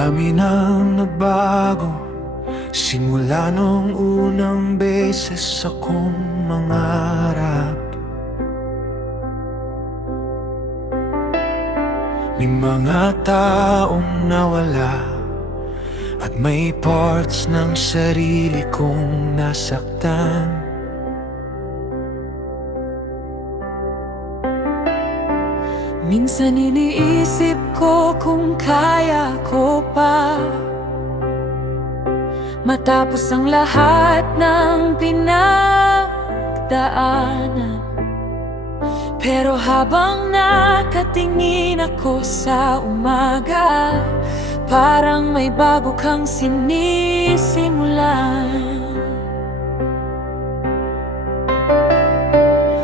dami nang nagbago simula nung unang beses akong mangarap. May mga taong nawala at may parts ng sarili kong nasaktan. Minsan iniisip ko kung kaya ko pa matapos ang lahat ng pinagdaanan. Pero habang nakatingin ako sa umaga, parang may bago kang sinisimulan.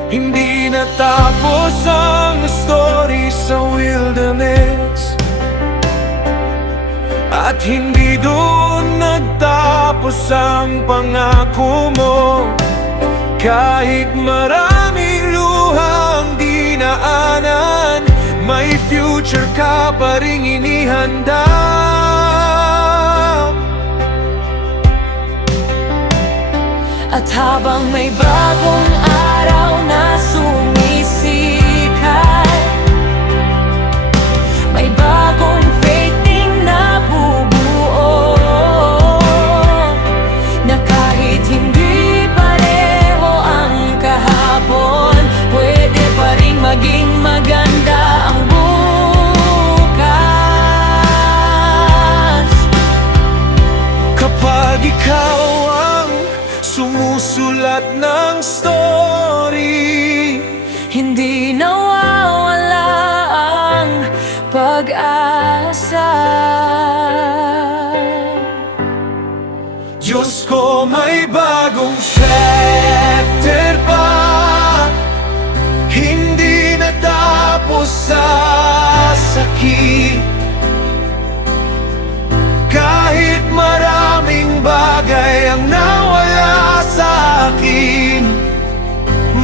Hindi natapos ang story sa wilderness, at hindi doon nagtapos ang pangako mo. Kahit maraming luhang dinaanan, may future ka pa ring inihanda. At habang may bagong araw na sumisikat, may bagong faith ding nabubuo, na kahit hindi pareho ang kahapon, pwede pa rin maging maganda ang bukas. Kapag ikaw ang sumusulat ng story, hindi nawawala ang pag-asa. Diyos ko, may bagong chapter pa, hindi natapos sa sakit. Kahit maraming bagay ang nawala sa akin,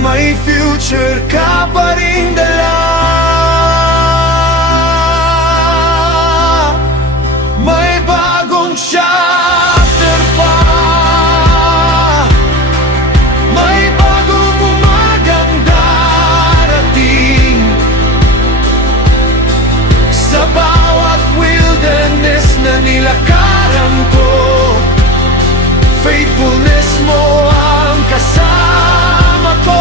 may future ka pa rin dala. May bagong chapter pa, may bagong umagang darating. Sa bawat wilderness na nilakaran ko, faithfulness mo ang kasama ko.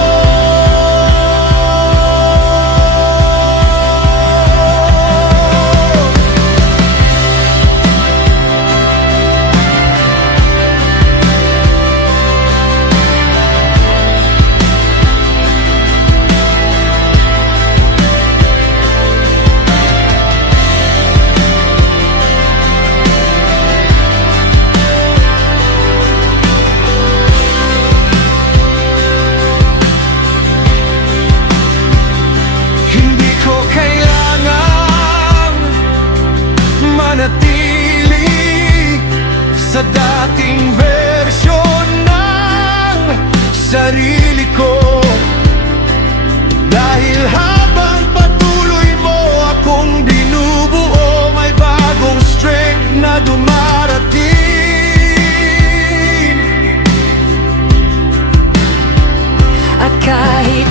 Sa dating bersyon ng sarili ko, dahil habang patuloy mo akong binubuo, may bagong strength na dumarating. At kahit